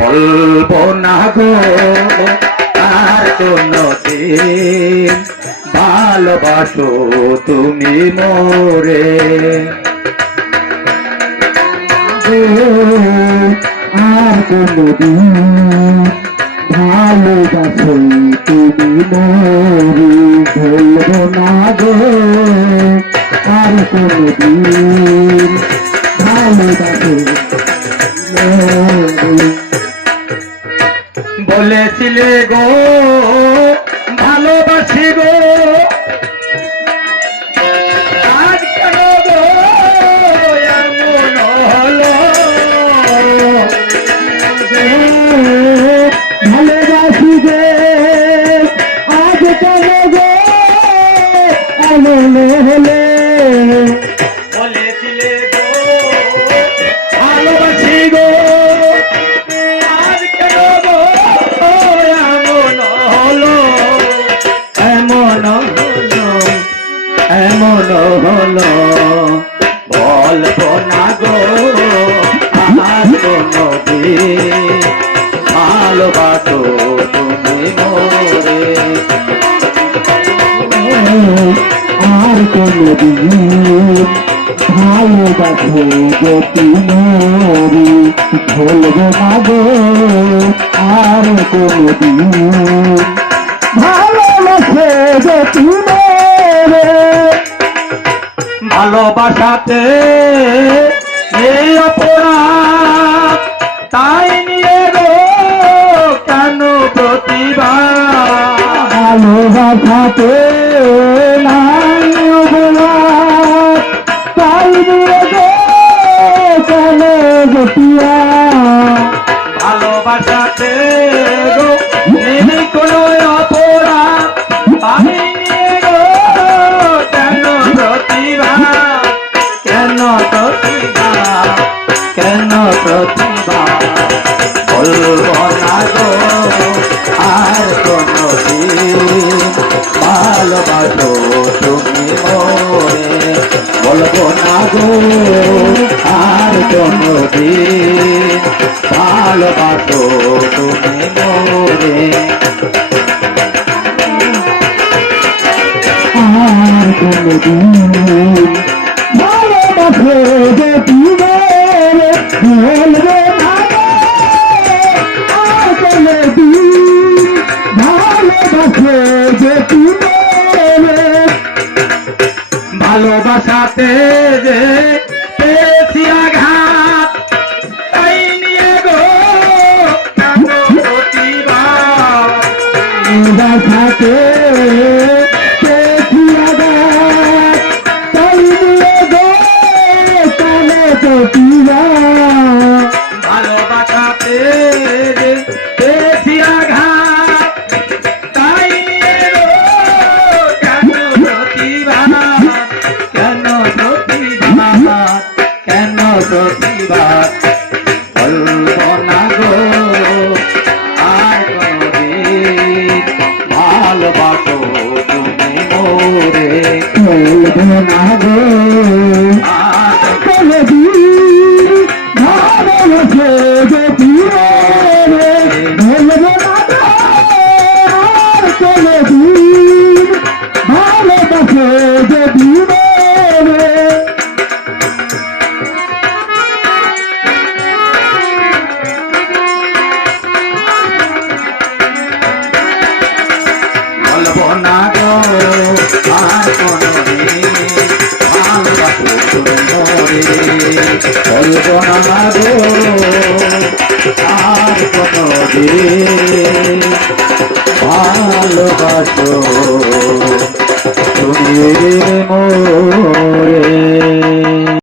বলব না গো আর কোনো দিন ভালোবাসো তুমি মোরে। আর কোনদিন ভালোবাসো তুমি মরি ভুলবো না গো আর কোনদিন ভালোবাসো মরি। বলেছিলে গো ভালোবাসি গো। ভালোবাসি গে আজ হলে? হলো বলব না গো আর কোনো ভালোবাসো তুমি আর কোনদিন ভালোবাসো গতি মরি। ভুলবো না গো, আর ভালোবাসাতে এই অপরাধ তাই নিয়ে কেন প্রতিভা ভালোবাসাতে প্রতিভা। বলব না গো, আর কোনো ভালোবাসো তুমি মোরে। আর কোনো ভালোবাসো তুমি গতি মরে। ভালোবাসে মরে ভালোবাসাতে যে পেয়েছি আঘাত তাই নিয়ে গো প্রতিভা। ভালোবাসাতে যে পেয়েছি আঘাত। তাই কেন প্রতিভা কেন প্রতিভা কেন প্রতিভা বলব না গো আর কোনদিন ভালোবাসো তুমি মোরে। গো বলব না গো ভালোবাসো।